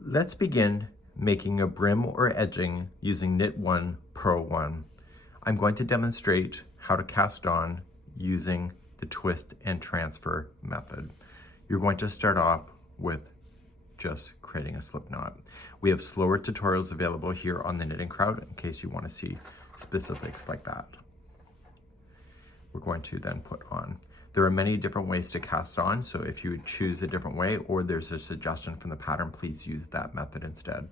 Let's begin making a brim or edging using knit 1, purl 1. I'm going to demonstrate how to cast on using the twist and transfer method. You're going to start off with just creating a slip knot. We have slower tutorials available here on the Knitting Crowd in case you want to see specifics like that. We're going to then put on. There are many different ways to cast on, so if you choose a different way or there's a suggestion from the pattern, please use that method instead.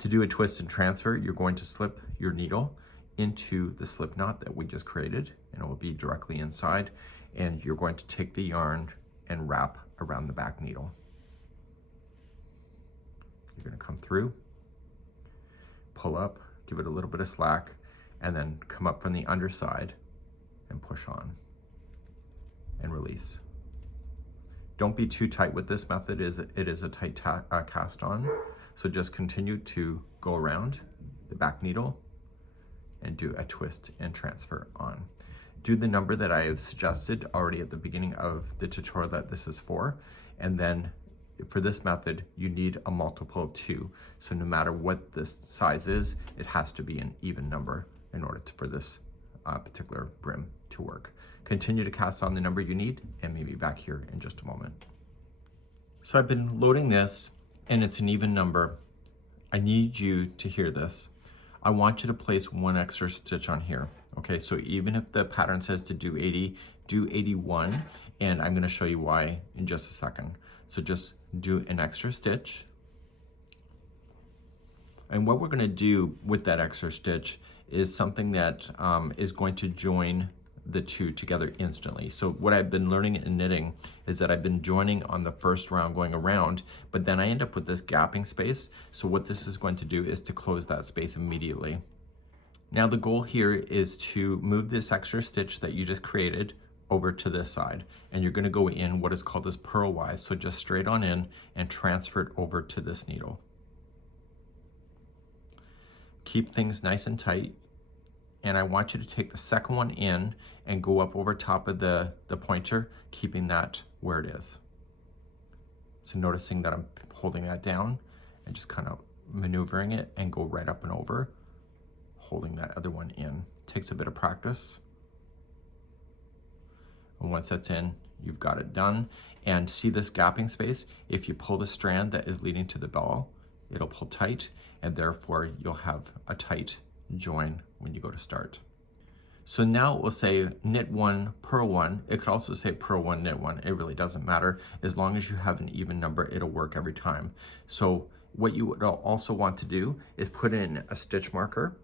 To do a twist and transfer, you're going to slip your needle into the slip knot that we just created, and it will be directly inside, and you're going to take the yarn and wrap around the back needle. You're going to come through, pull up, give it a little bit of slack, and then come up from the underside and push on and release. Don't be too tight with this method, it is a tight cast on, so just continue to go around the back needle and do a twist and transfer on. Do the number that I have suggested already at the beginning of the tutorial that this is for, and then for this method you need a multiple of 2, so no matter what this size is, it has to be an even number in order for this particular brim to work. Continue to cast on the number you need and maybe back here in just a moment. So I've been loading this and it's an even number. I need you to hear this. I want you to place 1 extra stitch on here. Okay, so even if the pattern says to do 80, do 81, and I'm gonna show you why in just a second. So just do an extra stitch. And what we're gonna do with that extra stitch is something that is going to join the two together instantly. So what I've been learning in knitting is that I've been joining on the first round going around, but then I end up with this gapping space. So what this is going to do is to close that space immediately. Now the goal here is to move this extra stitch that you just created over to this side, and you're gonna go in what is called this purlwise. So just straight on in and transfer it over to this needle. Keep things nice and tight. And I want you to take the second one in and go up over top of the pointer, keeping that where it is. So noticing that I'm holding that down and just kind of maneuvering it and go right up and over, holding that other one in. Takes a bit of practice. And once that's in, you've got it done. And see this gapping space? If you pull the strand that is leading to the ball, it'll pull tight, and therefore you'll have a tight join when you go to start. So now it will say knit 1, purl 1. It could also say purl 1, knit 1. It really doesn't matter. As long as you have an even number, it'll work every time. So what you would also want to do is put in a stitch marker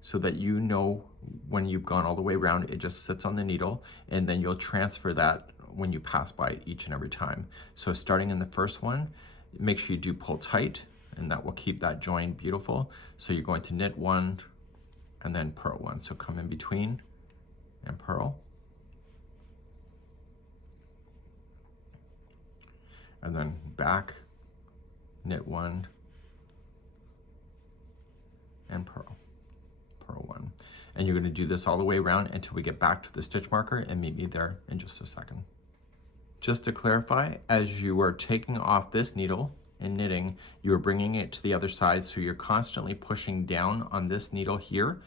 so that you know when you've gone all the way around, it just sits on the needle, and then you'll transfer that when you pass by each and every time. So starting in the first one, make sure you do pull tight, and that will keep that join beautiful. So you're going to knit 1 and then purl 1. So come in between and purl. And then back, knit 1 and purl 1. And you're gonna do this all the way around until we get back to the stitch marker, and meet me there in just a second. Just to clarify, as you are taking off this needle in knitting, you are bringing it to the other side, so you're constantly pushing down on this needle here,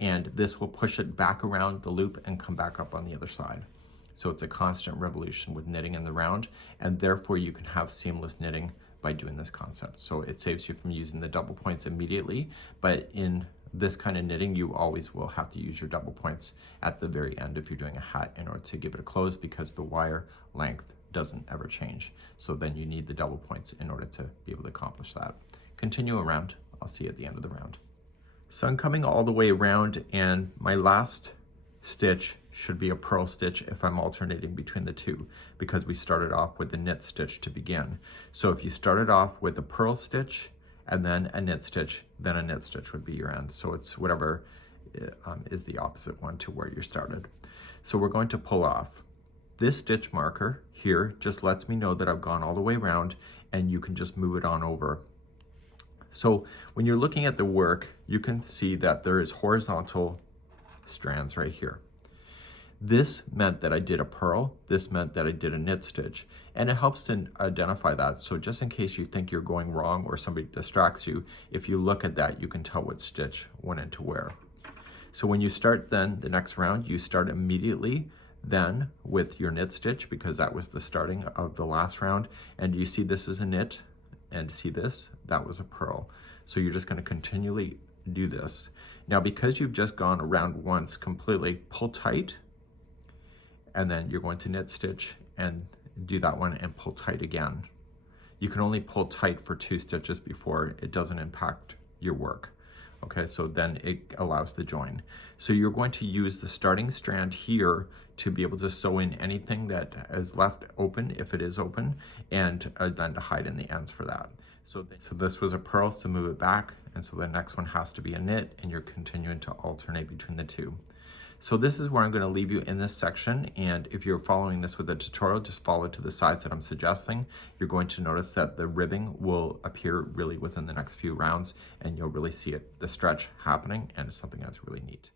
and this will push it back around the loop and come back up on the other side. So it's a constant revolution with knitting in the round, and therefore you can have seamless knitting by doing this concept. So it saves you from using the double points immediately, but in this kind of knitting, you always will have to use your double points at the very end if you're doing a hat in order to give it a close, because the wire length doesn't ever change. So then you need the double points in order to be able to accomplish that. Continue around. I'll see you at the end of the round. So I'm coming all the way around, and my last stitch should be a purl stitch if I'm alternating between the two, because we started off with the knit stitch to begin. So if you started off with a purl stitch and then a knit stitch, then a knit stitch would be your end. So it's whatever is the opposite one to where you started. So we're going to pull off. This stitch marker here just lets me know that I've gone all the way around, and you can just move it on over. So when you're looking at the work, you can see that there is horizontal strands right here. This meant that I did a purl, this meant that I did a knit stitch, and it helps to identify that. So just in case you think you're going wrong or somebody distracts you, if you look at that, you can tell what stitch went into where. So when you start then the next round, you start immediately then with your knit stitch, because that was the starting of the last round. And you see this is a knit, and see this, that was a purl. So you're just going to continually do this. Now, because you've just gone around once completely, pull tight, and then you're going to knit stitch and do that one and pull tight again. You can only pull tight for 2 stitches before it doesn't impact your work. Okay, so then it allows the join. So you're going to use the starting strand here to be able to sew in anything that is left open, if it is open, and then to hide in the ends for that. So this was a purl, so move it back, and so the next one has to be a knit, and you're continuing to alternate between the two. So this is where I'm going to leave you in this section, and if you're following this with a tutorial, just follow to the size that I'm suggesting. You're going to notice that the ribbing will appear really within the next few rounds, and you'll really see it, the stretch happening, and it's something that's really neat.